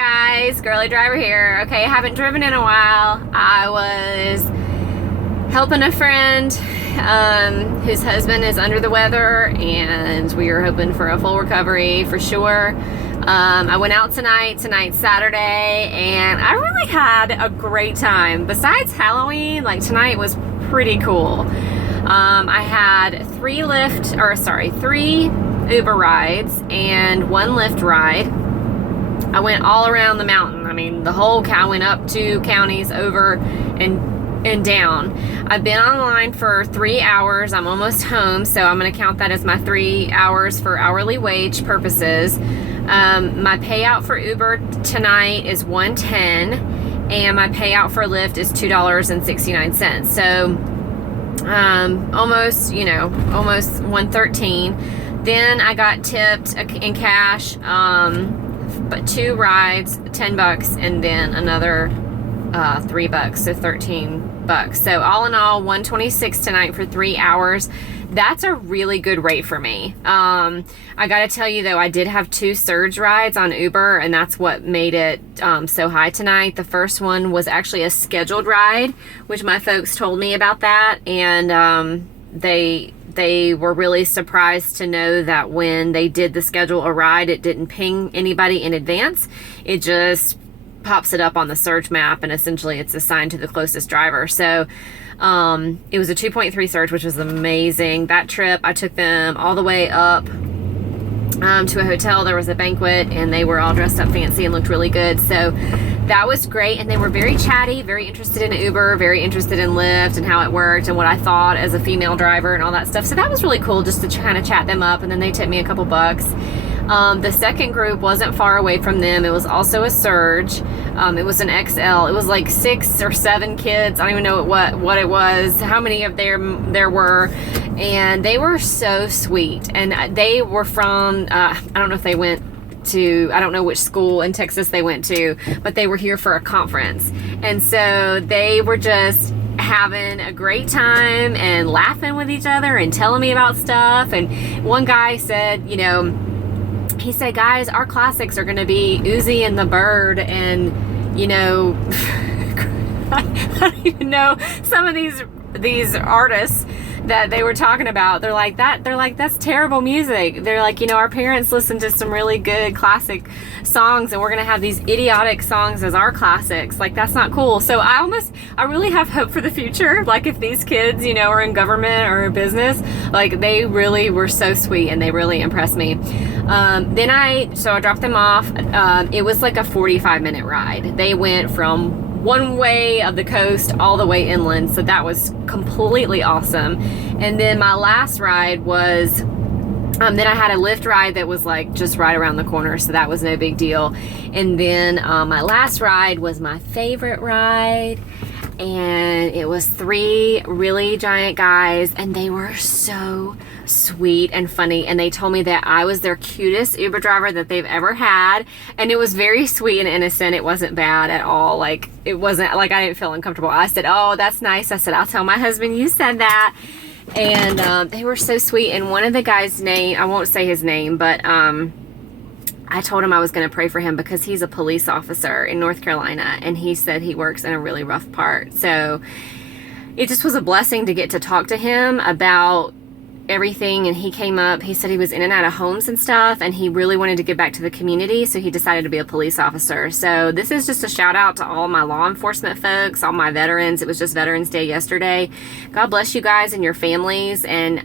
Guys, Girly Driver here. Okay, haven't driven in a while. I was helping a friend whose husband is under the weather, and we were hoping for a full recovery for sure. I went out tonight's Saturday, and I really had a great time. Besides Halloween, like tonight was pretty cool. I had three Uber rides and one Lyft ride. I went all around the mountain. I mean, I went up 2 counties over and down. I've been online for 3 hours. I'm almost home, so I'm going to count that as my 3 hours for hourly wage purposes. My payout for Uber tonight is $110, and my payout for Lyft is $2.69. So almost $113. Then I got tipped in cash. But 2 rides, $10, and then another $3, so $13. So all in all, $126 tonight for 3 hours. That's a really good rate for me. I gotta tell you though, I did have 2 surge rides on Uber, and that's what made it so high tonight. The first one was actually a scheduled ride, which my folks told me about that, and they were really surprised to know that when they did the schedule a ride, it didn't ping anybody in advance. It just pops it up on the surge map, and essentially it's assigned to the closest driver. So it was a 2.3 surge, which was amazing. That trip, I took them all the way up to a hotel. There was a banquet, and they were all dressed up fancy and looked really good. So that was great, and they were very chatty, very interested in Uber, very interested in Lyft and how it worked and what I thought as a female driver and all that stuff. So that was really cool just to kind of chat them up, and then they tipped me a couple bucks. The second group wasn't far away from them. It was also a surge. It was an XL. It was like 6 or 7 kids. I don't even know what it was, how many of them there were. And they were so sweet. And they were from, I don't know if they went to, I don't know which school in Texas they went to, but they were here for a conference. And so they were just having a great time and laughing with each other and telling me about stuff. And one guy said, he said, guys, our classics are going to be Uzi and the Bird, and I don't even know some of these artists that they were talking about. They're like, that's terrible music. They're like, our parents listened to some really good classic songs, and we're gonna have these idiotic songs as our classics. Like, that's not cool. So I really have hope for the future. Like, if these kids, are in government or business, like, they really were so sweet, and they really impressed me. So I dropped them off. It was like a 45-minute ride. They went from one way of the coast all the way inland, so that was completely awesome. And then my last ride was then I had a Lyft ride that was like just right around the corner, so that was no big deal. And then my last ride was my favorite ride, and it was 3 really giant guys, and they were so sweet and funny, and they told me that I was their cutest Uber driver that they've ever had, and it was very sweet and innocent. It wasn't bad at all. Like, it wasn't like I didn't feel uncomfortable. I said, oh, that's nice. I said, I'll tell my husband you said that. And they were so sweet. And one of the guys' name, I won't say his name, but I told him I was going to pray for him because he's a police officer in North Carolina, and he said he works in a really rough part. So it just was a blessing to get to talk to him about everything. And he came up, he said he was in and out of homes and stuff, and he really wanted to give back to the community, so he decided to be a police officer. So this is just a shout out to all my law enforcement folks, all my veterans. It was just Veterans Day yesterday. God bless you guys and your families, and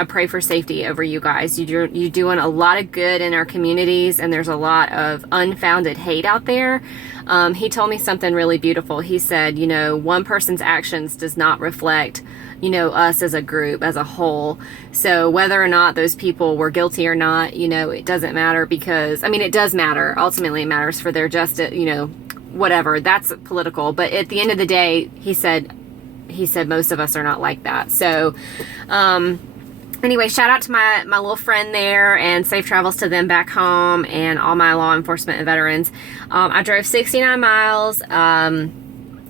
I pray for safety over you guys. You're doing a lot of good in our communities, and there's a lot of unfounded hate out there. He told me something really beautiful. He said, one person's actions does not reflect, us as a group, as a whole. So whether or not those people were guilty or not, it doesn't matter, because, it does matter. Ultimately, it matters for their justice, whatever. That's political. But at the end of the day, he said most of us are not like that. So, anyway, shout out to my little friend there, and safe travels to them back home, and all my law enforcement and veterans. I drove 69 miles.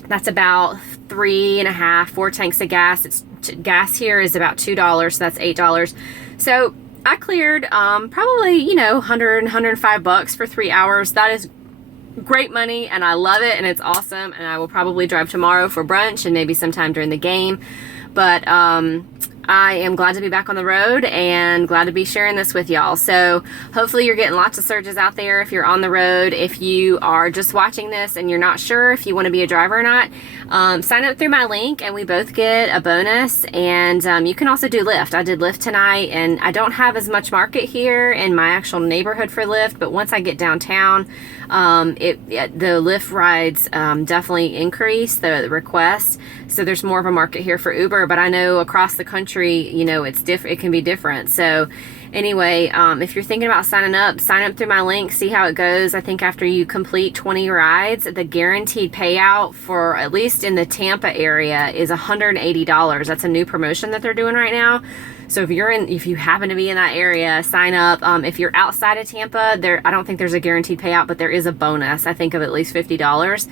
That's about 4 tanks of gas. Gas here is about $2, so that's $8. So I cleared probably, $100, $105 for 3 hours. That is great money, and I love it, and it's awesome, and I will probably drive tomorrow for brunch and maybe sometime during the game. But I am glad to be back on the road and glad to be sharing this with y'all. So hopefully you're getting lots of surges out there if you're on the road. If you are just watching this and you're not sure if you want to be a driver or not, sign up through my link and we both get a bonus. And you can also do Lyft. I did Lyft tonight, and I don't have as much market here in my actual neighborhood for Lyft, but once I get downtown, the Lyft rides definitely increase the requests. So there's more of a market here for Uber, but I know across the country, you know, it's different. It can be different. So anyway, if you're thinking about sign up through my link, see how it goes. I think after you complete 20 rides, the guaranteed payout for, at least in the Tampa area, is $180. That's a new promotion that they're doing right now. So if you happen to be in that area, sign up. If you're outside of Tampa, I don't think there's a guaranteed payout, but there is a bonus, I think, of at least $50.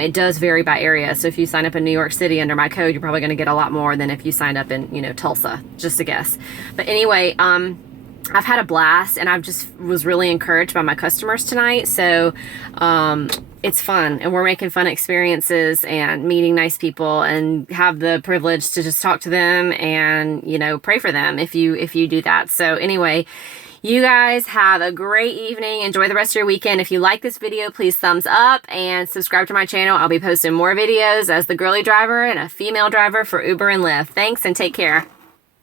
It does vary by area. So if you sign up in New York City under my code, you're probably going to get a lot more than if you signed up in, you know, Tulsa, just a guess. But anyway, I've had a blast, and I've just was really encouraged by my customers tonight. So it's fun, and we're making fun experiences and meeting nice people, and have the privilege to just talk to them and, you know, pray for them if you do that. So anyway, you guys have a great evening. Enjoy the rest of your weekend. If you like this video, please thumbs up and subscribe to my channel. I'll be posting more videos as the girly driver and a female driver for Uber and Lyft. Thanks, and take care.